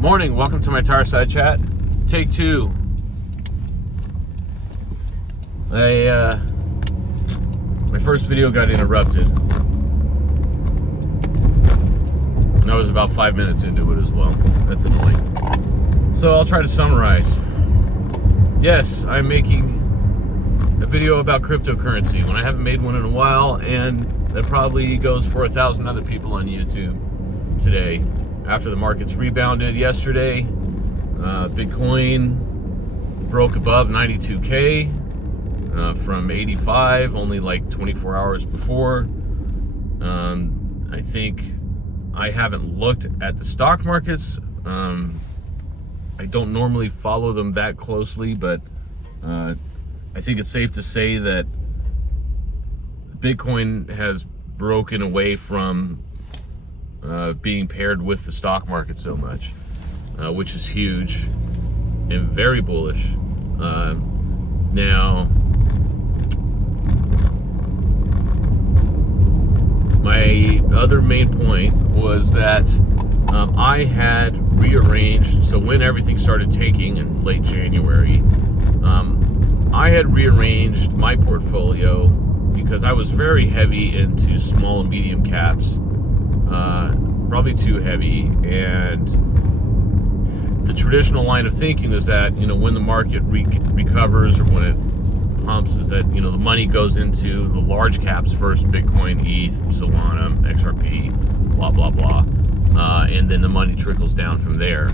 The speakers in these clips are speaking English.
Morning, welcome to my Tire Side Chat. Take two. My first video got interrupted. I was about 5 minutes into it as well. That's annoying. So I'll try to summarize. Yes, I'm making a video about cryptocurrency when I haven't made one in a while, and that probably goes for 1,000 other people on YouTube today. After the markets rebounded yesterday, Bitcoin broke above 92K from 85 only like 24 hours before. I think I haven't looked at the stock markets. I don't normally follow them that closely, but I think it's safe to say that Bitcoin has broken away from being paired with the stock market so much, which is huge and very bullish. Now, my other main point was that I had rearranged, so when everything started tanking in late January, I had rearranged my portfolio because I was very heavy into small and medium caps. Probably too heavy, and the traditional line of thinking is that, when the market recovers or when it pumps, is that, the money goes into the large caps first: Bitcoin, ETH, Solana, XRP, blah, blah, blah. And then the money trickles down from there.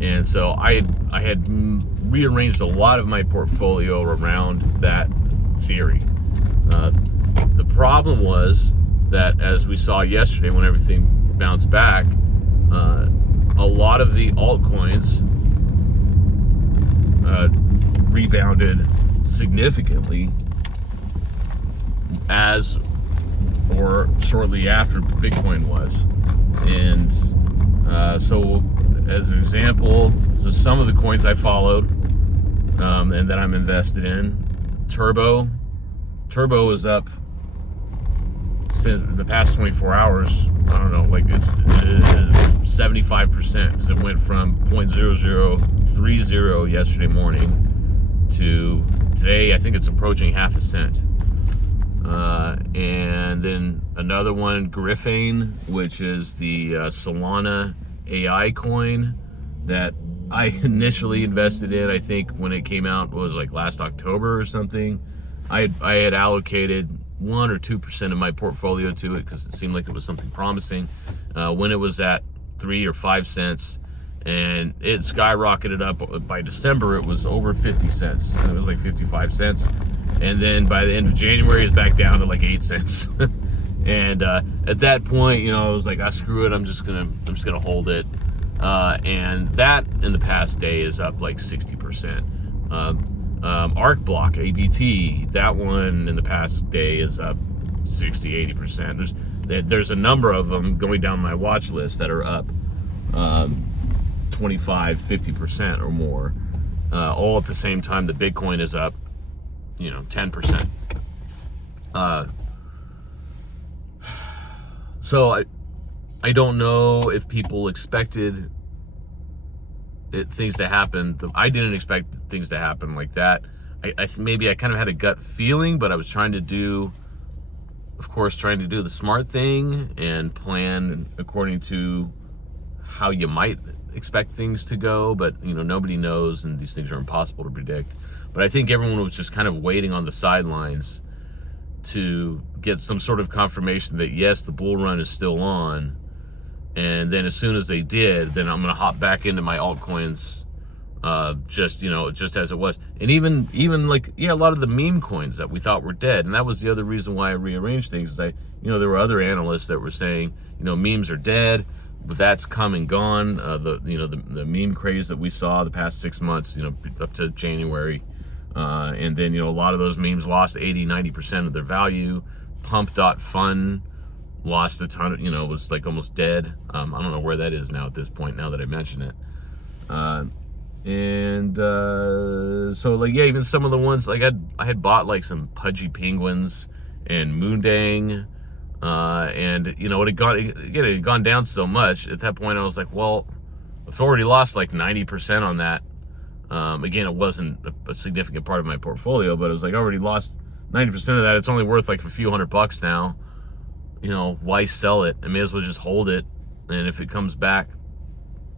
And so I had rearranged a lot of my portfolio around that theory. The problem was that, as we saw yesterday when everything bounced back, a lot of the altcoins rebounded significantly as or shortly after Bitcoin was. And so as an example, so some of the coins I followed and that I'm invested in, Turbo is up in the past 24 hours. I don't know, like it's 75%, because it went from 0.0030 yesterday morning to today. I think it's approaching half a cent. And then another one, Griffin, which is the Solana AI coin that I initially invested in. I think when it came out, was like last October or something. I had allocated 1 or 2% of my portfolio to it because it seemed like it was something promising when it was at 3 or 5 cents, and it skyrocketed up. By December, it was over 50 cents. It was like 55 cents, and then by the end of January, it's back down to like 8 cents. And at that point, I was like, screw it. I'm just gonna hold it. And that in the past day is up like 60%. Arc Block, ABT, that one in the past day is up 60-80%. There's a number of them going down my watch list that are up 25-50% or more, all at the same time that Bitcoin is up 10%. So I don't know if people expected things to happen. I didn't expect things to happen like that. Maybe I kind of had a gut feeling, but I was trying to do the smart thing and plan according to how you might expect things to go. But nobody knows, and these things are impossible to predict. But I think everyone was just kind of waiting on the sidelines to get some sort of confirmation that yes, the bull run is still on. And then as soon as they did, then I'm gonna hop back into my altcoins, just as it was. And even like, a lot of the meme coins that we thought were dead, and that was the other reason why I rearranged things. Is there were other analysts that were saying, memes are dead, but that's come and gone. The meme craze that we saw the past 6 months, up to January, and then a lot of those memes lost 80-90% of their value. Pump.fun lost a ton of, was like almost dead. I don't know where that is now at this point, now that I mention it. So like, even some of the ones, like I had bought like some Pudgy Penguins and Moondang, and it had gone down so much. At that point I was like, well, I've already lost like 90% on that. Again, it wasn't a significant part of my portfolio, but it was like I already lost 90% of that. It's only worth like a few $100 now. Why sell it? I may as well just hold it, and if it comes back,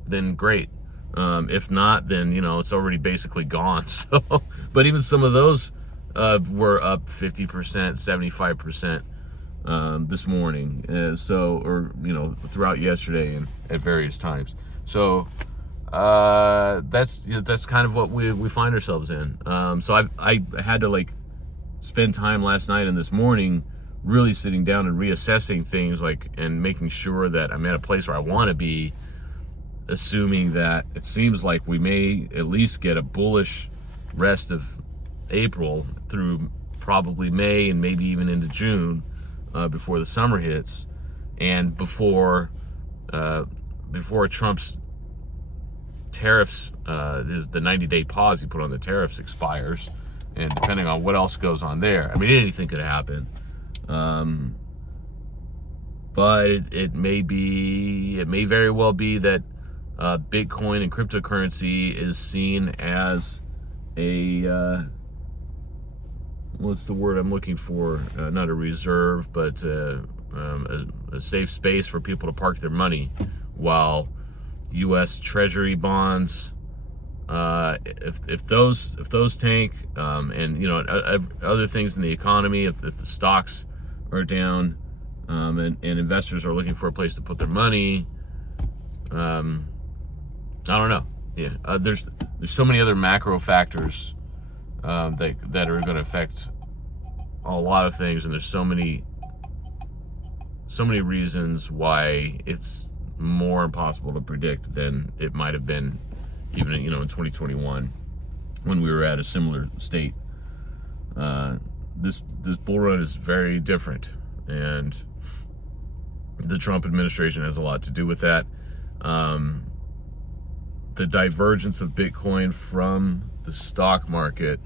then great. If not, then it's already basically gone. So, but even some of those were up 50%, 75% this morning. Or throughout yesterday and at various times. So that's kind of what we find ourselves in. So I had to like spend time last night and this morning really sitting down and reassessing things, and making sure that I'm at a place where I want to be, assuming that it seems like we may at least get a bullish rest of April through probably May and maybe even into June, before the summer hits, and before Trump's tariffs, the 90-day pause he put on the tariffs expires, and depending on what else goes on there, I mean, anything could happen. But it may very well be that Bitcoin and cryptocurrency is seen as a what's the word I'm looking for? Not a reserve, but a safe space for people to park their money, while U.S. Treasury bonds, if those tank, and other things in the economy, if the stocks are down, and investors are looking for a place to put their money, I don't know. Yeah, there's so many other macro factors that are going to affect a lot of things, and there's so many reasons why it's more impossible to predict than it might have been even in 2021 when we were at a similar state. This bull run is very different, and the Trump administration has a lot to do with that. The divergence of Bitcoin from the stock market,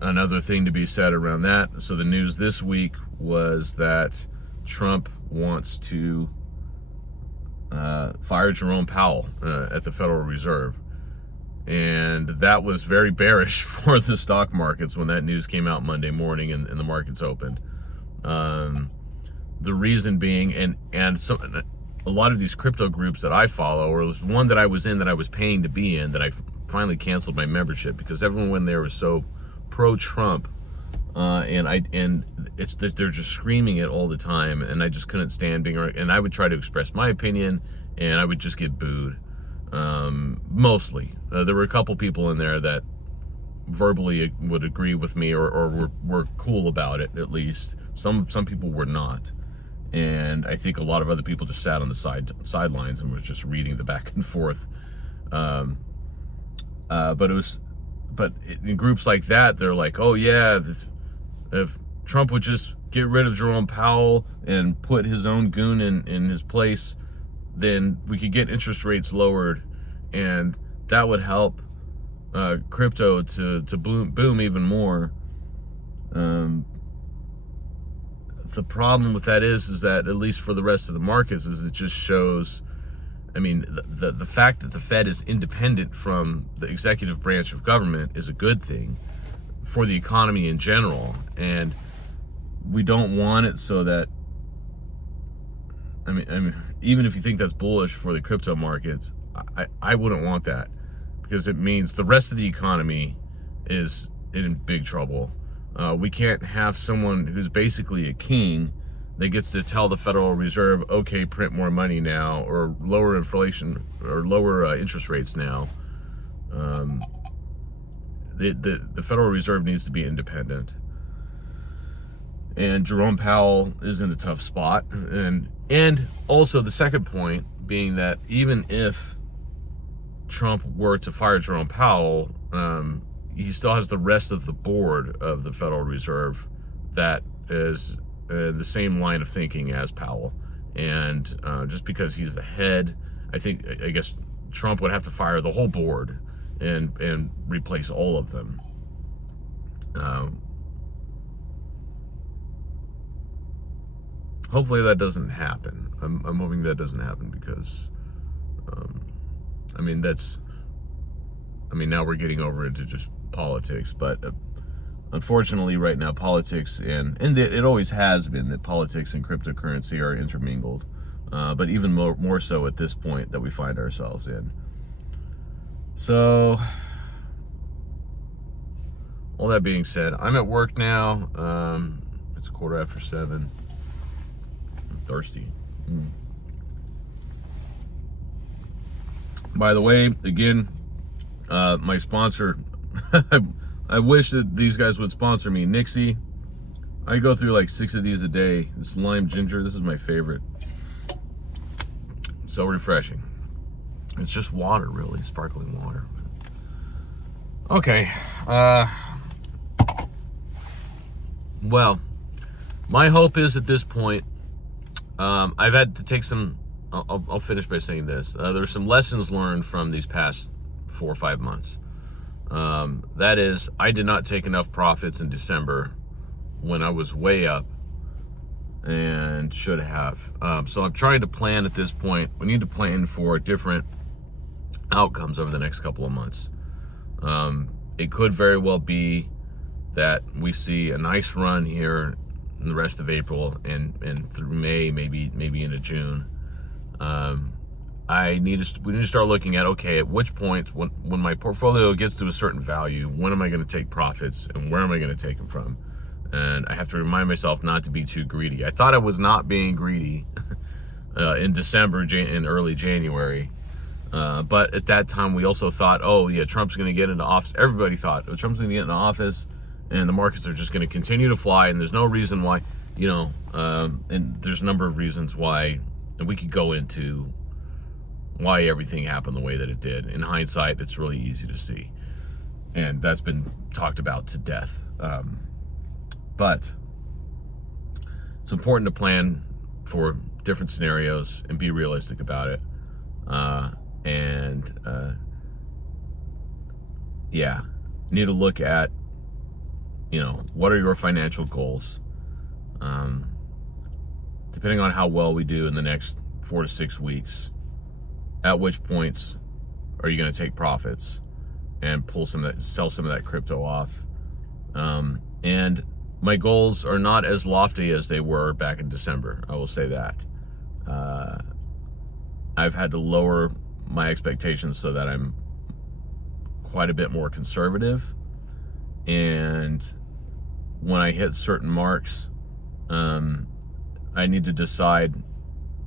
another thing to be said around that. So the news this week was that Trump wants to fire Jerome Powell at the Federal Reserve. And that was very bearish for the stock markets when that news came out Monday morning and the markets opened. The reason being, and so a lot of these crypto groups that I follow, or there's one that I was in that I was paying to be in, that I finally canceled my membership because everyone in there was so pro-Trump, and they're just screaming it all the time, and I just couldn't stand being around. And I would try to express my opinion, and I would just get booed. Mostly, there were a couple people in there that verbally would agree with me, or were cool about it. At least some people were not. And I think a lot of other people just sat on the sidelines and was just reading the back and forth. But in groups like that, they're like, oh yeah, if Trump would just get rid of Jerome Powell and put his own goon in his place, then we could get interest rates lowered, and that would help crypto to boom even more. The problem with that is that, at least for the rest of the markets, is it just shows, I mean, the fact that the Fed is independent from the executive branch of government is a good thing for the economy in general. And we don't want it so that, I mean, even if you think that's bullish for the crypto markets, I wouldn't want that, because it means the rest of the economy is in big trouble. We can't have someone who's basically a king that gets to tell the Federal Reserve, okay, print more money now, or lower inflation, or lower interest rates now. The Federal Reserve needs to be independent. And Jerome Powell is in a tough spot. And also the second point being that even if Trump were to fire Jerome Powell, he still has the rest of the board of the Federal Reserve that is the same line of thinking as Powell. And just because he's the head, I guess Trump would have to fire the whole board and replace all of them. Hopefully that doesn't happen. I'm hoping that doesn't happen, because I mean, now we're getting over into just politics, but unfortunately right now politics it always has been that politics and cryptocurrency are intermingled, but even more so at this point that we find ourselves in. So all that being said, I'm at work now. It's 7:15. I'm thirsty. By the way, again, my sponsor, I wish that these guys would sponsor me. Nixie, I go through like 6 of these a day. This lime ginger, this is my favorite. So refreshing. It's just water, really, sparkling water. Okay. Well, my hope is at this point, I've had to take some, I'll finish by saying this. There's some lessons learned from these past 4 or 5 months. That is, I did not take enough profits in December when I was way up and should have. So I'm trying to plan at this point. We need to plan for different outcomes over the next couple of months. It could very well be that we see a nice run here in the rest of April and through May, maybe into June. We need to start looking at, okay, at which point when my portfolio gets to a certain value, when am I going to take profits and where am I going to take them from? And I have to remind myself not to be too greedy. I thought I was not being greedy in December and early January. But at that time, we also thought, oh yeah, Trump's going to get into office. Everybody thought Trump's going to get into office and the markets are just going to continue to fly. And there's no reason why, and there's a number of reasons why, and we could go into why everything happened the way that it did. In hindsight, it's really easy to see. And that's been talked about to death. But it's important to plan for different scenarios and be realistic about it. Need to look at, what are your financial goals? Depending on how well we do in the next 4 to 6 weeks, at which points are you going to take profits and sell some of that crypto off? And my goals are not as lofty as they were back in December. I will say that. I've had to lower my expectations so that I'm quite a bit more conservative. And when I hit certain marks, I need to decide,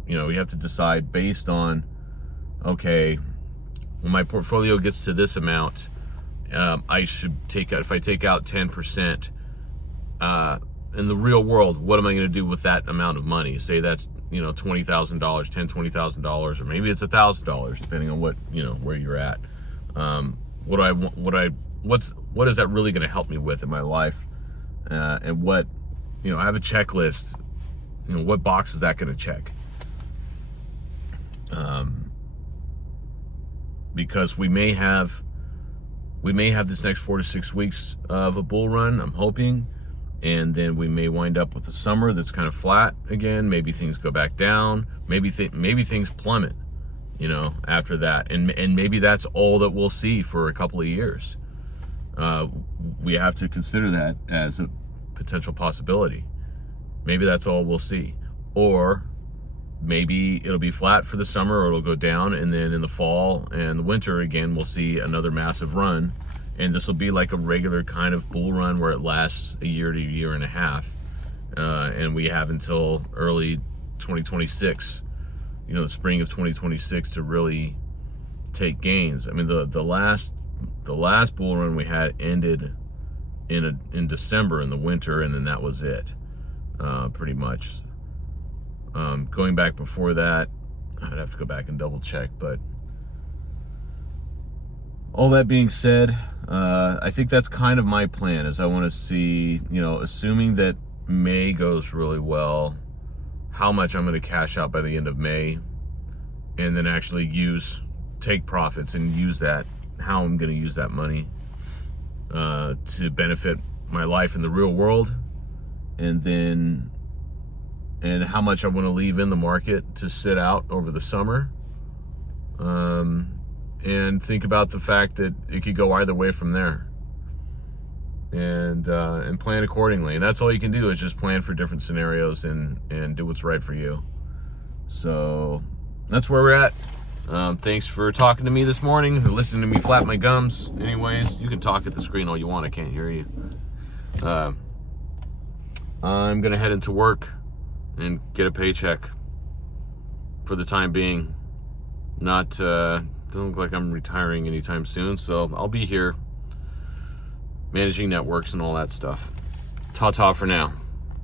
we have to decide based on, okay, when my portfolio gets to this amount, I should if I take out 10%, in the real world, what am I going to do with that amount of money? Say that's, $20,000, $20,000, or maybe it's $1,000, depending on what, where you're at. What is that really going to help me with in my life? And what, I have a checklist, what box is that going to check? Because we may have this next 4 to 6 weeks of a bull run, I'm hoping. And then we may wind up with a summer that's kind of flat again. Maybe things go back down. Maybe things plummet, after that. And maybe that's all that we'll see for a couple of years. We have to consider that as a potential possibility. Maybe that's all we'll see. Or maybe it'll be flat for the summer, or it'll go down, and then in the fall and the winter again, we'll see another massive run. And this will be like a regular kind of bull run where it lasts a year to a year and a half. And we have until early 2026, the spring of 2026 to really take gains. I mean, the last bull run we had ended in December in the winter, and then that was it, pretty much. Going back before that, I'd have to go back and double check, but all that being said, I think that's kind of my plan, is I want to see, assuming that May goes really well, how much I'm going to cash out by the end of May, and then actually take profits and use that, how I'm going to use that money to benefit my life in the real world, and how much I want to leave in the market to sit out over the summer. and think about the fact that it could go either way from there. And plan accordingly. And that's all you can do, is just plan for different scenarios and do what's right for you. So that's where we're at. Thanks for talking to me this morning, or listening to me flap my gums. Anyways, you can talk at the screen all you want. I can't hear you. I'm gonna head into work and get a paycheck for the time being. Doesn't look like I'm retiring anytime soon, so I'll be here managing networks and all that stuff. Ta-ta for now.